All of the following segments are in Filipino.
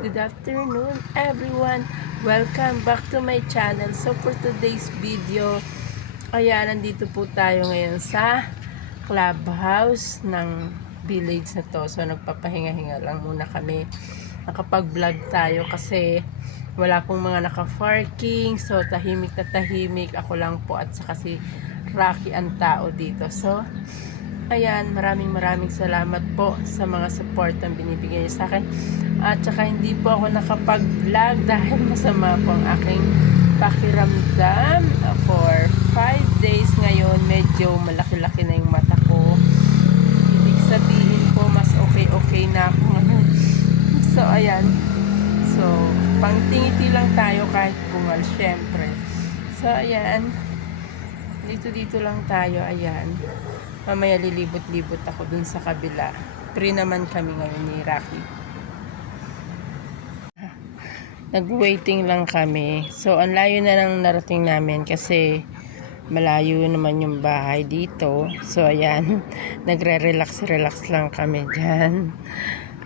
good afternoon everyone. Welcome back to my channel. So for today's video, ayan, nandito po tayo ngayon sa clubhouse ng village na to. So nagpapahinga-hinga lang muna kami. Nakapag-vlog tayo kasi wala pong mga naka-parking. So tahimik na tahimik. Ako lang po at saka si Rocky ang tao dito. So Ayan, maraming maraming salamat po sa mga support ang binibigay niyo sa akin. At saka hindi po ako nakapag-vlog dahil masama po ang aking pakiramdam. For 5 days ngayon, medyo malaki-laki na yung mata ko. Ibig sabihin po, mas okay-okay na ako. So, ayan. So, pangtingiti lang tayo kahit bungal, syempre. So, ayan. Dito-dito lang tayo, ayan. Mamaya lilibot-libot ako dun sa kabila. Free naman kami ngayon ni Rocky. Nag-waiting lang kami. So, ang layo na lang narating namin kasi malayo naman yung bahay dito. So, ayan. Nagre-relax-relax lang kami dyan.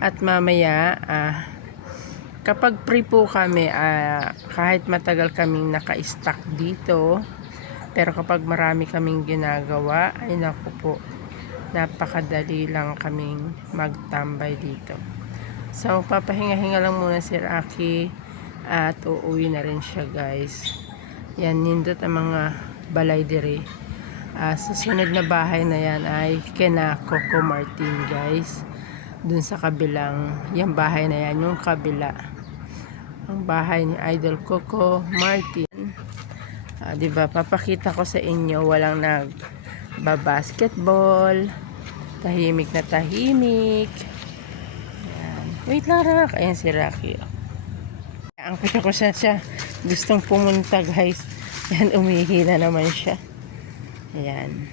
At mamaya, ah, kapag free po kami, ah, kahit matagal kaming naka-stack dito, pero kapag marami kaming ginagawa, ay naku po, napakadali lang kaming magtambay dito. So, papahinga-hinga lang muna si Rocky at uuwi na rin siya guys. Yan, nindot ang mga balay dire. Ah, susunod na bahay na yan ay kina Coco Martin guys. Dun sa kabilang, yung bahay na yan, yung kabila. Ang bahay ni Idol Coco Martin. Ah, 'di ba? Papakita ko sa inyo walang nag basketball. Tahimik na tahimik. Ayan. Wait lang, Rak. Ayan si Rocky. Ang kita ko siya siya. Gustong pumunta, guys. Ayan, umihi na naman siya. Ayan.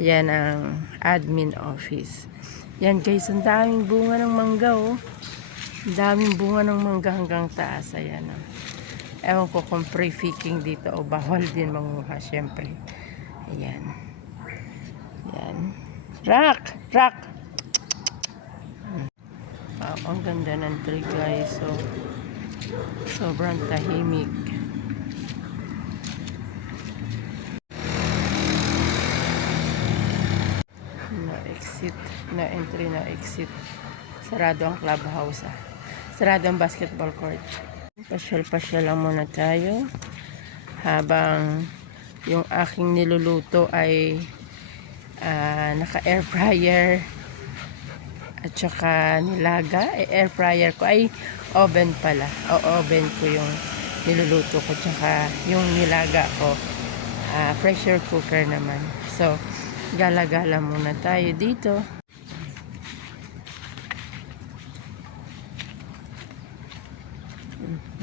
Ayan ang admin office. Yan, guys. Ang daming bunga ng mangga, oh. Ang daming bunga ng mangga hanggang taas. Ayan, oh. Ewan ko kung pre-picking dito o bawal din manguha, syempre. Ayan. Ayan. Rock! Rock! Wow, ang ganda ng tree guys. So, sobrang tahimik. Na exit, na entry, na exit. Sarado ang clubhouse ah. Sarado ang basketball court. Pasyal-pasyal lang muna tayo. Habang yung aking niluluto ay ah, naka air fryer at saka nilaga. Eh, air fryer ko. Ay oven pala. O oven ko yung niluluto ko. Tsaka yung nilaga ko. Ah, pressure cooker naman. So gala-gala muna tayo dito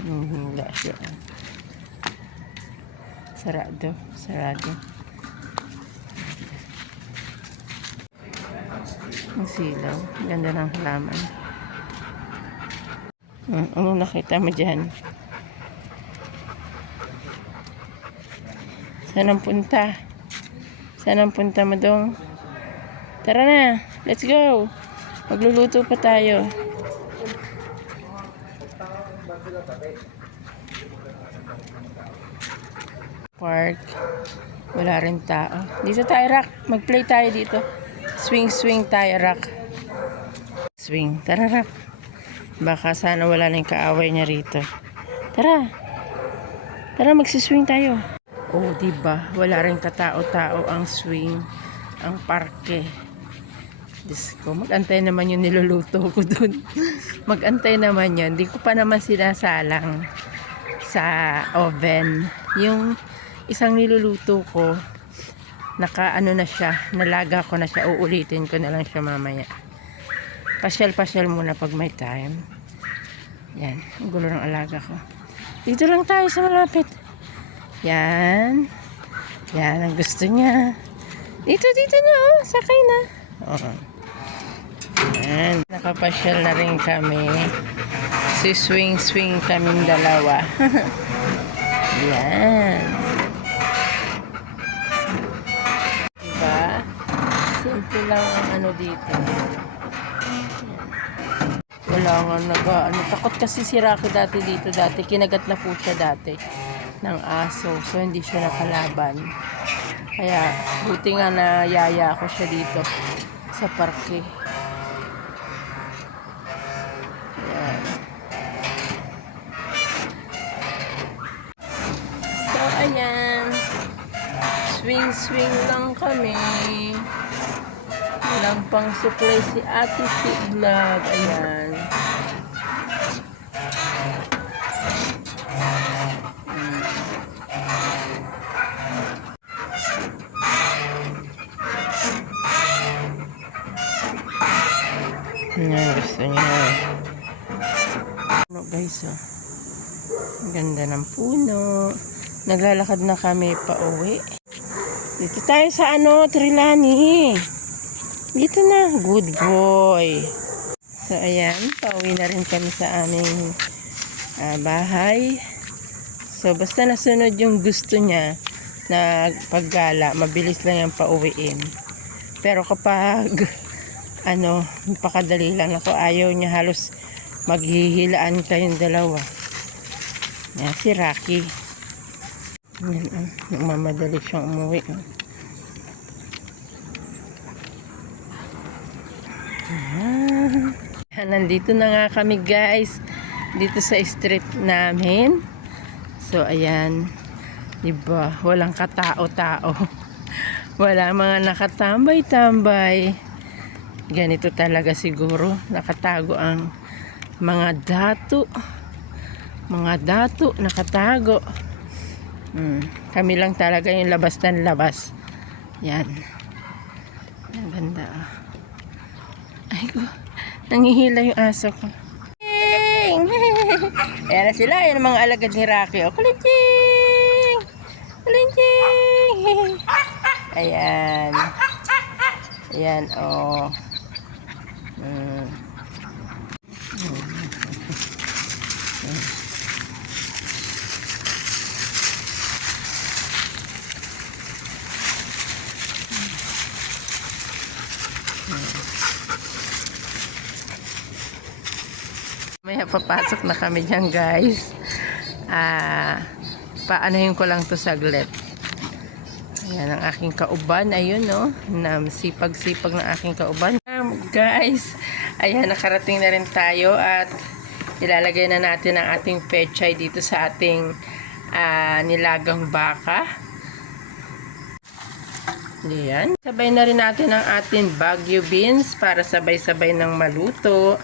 Hihila siya. Sarado. Sarado. Ang silaw. Ganda ng halaman. Ano nakita mo dyan? Saan ang punta? Saan ang punta mo dong? Tara na. Let's go. Magluluto pa tayo. Park. Wala rin tao. Dito tayo, Rock. Mag-play tayo dito. Swing, swing tayo, Rock. Swing. Tara, Rock. Baka sana wala na yung kaaway niya rito. Tara. Tara, magsiswing tayo. Oh, diba? Wala rin katao-tao ang swing. Ang parke. Diyos ko, mag-antay naman yung niluluto ko dun. mag-antay naman yan. Hindi ko pa naman sinasalang sa oven. Yung isang niluluto ko, naka ano na siya, nalaga ko na siya, uulitin ko na lang siya mamaya. Pasyal-pasyal muna pag may time. Yan, ang gulo ng alaga ko. Dito lang tayo sa malapit. Yan. Yan ang gusto niya. Dito, dito na, oh. Sakay na. Oo. Yan. Nakapasyal na rin kami. Si swing-swing kaming dalawa. Yan. Diba? Simple lang ang ano dito. Wala nga nag ano, takot kasi si Rocky dati dito dati. Kinagat na po siya dati ng aso. So hindi siya nakalaban. Kaya buti nga na yaya ako siya dito sa parke. Swing swing lang kami. Walang pang supply si Ate Vlog. Ayan. Yan, gusto niya. Ano guys, oh. Ganda ng puno. Naglalakad na kami pa uwi. Dito tayo sa ano, Trilani. Dito na. Good boy. So, ayan. Pauwi na rin kami sa aming ah, bahay. So, basta nasunod yung gusto niya na paggala, mabilis lang yung pauwiin. Pero kapag ano, pakadali lang ako, ayaw niya halos maghihilaan kayong dalawa. Yan, si Rocky. Yan, ah, nagmamadali siyang umuwi. ah. Yan, Nandito na nga kami guys. Dito sa street namin. So, ayan. Diba? Walang katao-tao. Wala mga nakatambay-tambay. Ganito talaga siguro. Nakatago ang mga dato. Mga dato nakatago. Hmm. Kami lang talaga yung labas ng labas. Yan. Ang ganda. ah. Ay ko. Nangihila yung aso ko. Ting! Ayan na sila. Ayan ang mga alagad ni Rocky. O, kulinching! Kulinching! Ayan. Ayan, o. Mm. May papasok na kami dyan guys. Ah, paanahin ko lang to saglit. Ayan ang aking kauban. Ayun no. Sipag-sipag ng aking kauban. Um, guys, ayan nakarating na rin tayo at ilalagay na natin ang ating pechay dito sa ating ah, nilagang baka. Ayan. Sabay na rin natin ang ating Baguio beans para sabay-sabay ng maluto.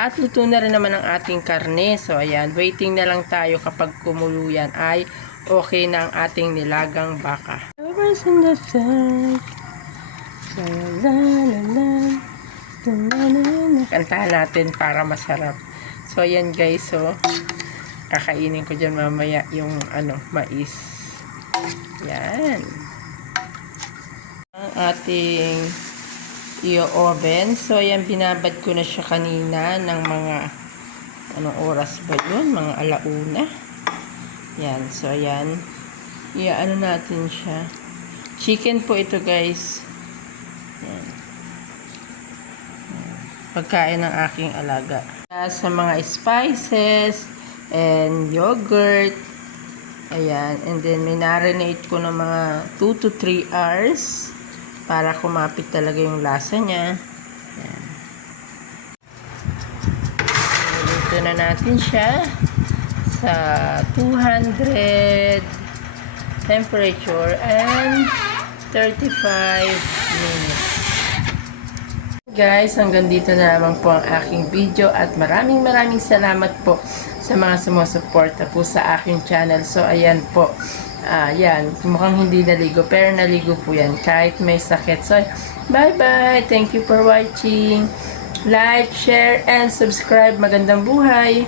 At luto na rin naman ang ating karne. So, ayan. Waiting na lang tayo kapag kumulo yan ay okay na ang ating nilagang baka. Kantahan natin para masarap. So, ayan guys. So, kakainin ko dyan mamaya yung ano, mais. Yan. Ang ating i-oven. So, ayan, binabad ko na siya kanina ng mga, anong oras ba yun? Mga alauna. Yan. So, ayan. I-ano natin siya. Chicken po ito, guys. Yan. Pagkain ng aking alaga. Sa mga spices and yogurt. Ayan. And then, minarinate ko ng mga 2 to 3 hours para kumapit talaga yung lasa niya. Ayan. Luto na natin siya sa 200 temperature and 35 minutes. Guys, hanggang dito na lamang po ang aking video at maraming maraming salamat po sa mga sumusuporta po sa aking channel. So, ayan po. Ah, yan. Mukhang hindi naligo, pero naligo po yan kahit may sakit. So, bye-bye. Thank you for watching. Like, share, and subscribe. Magandang buhay.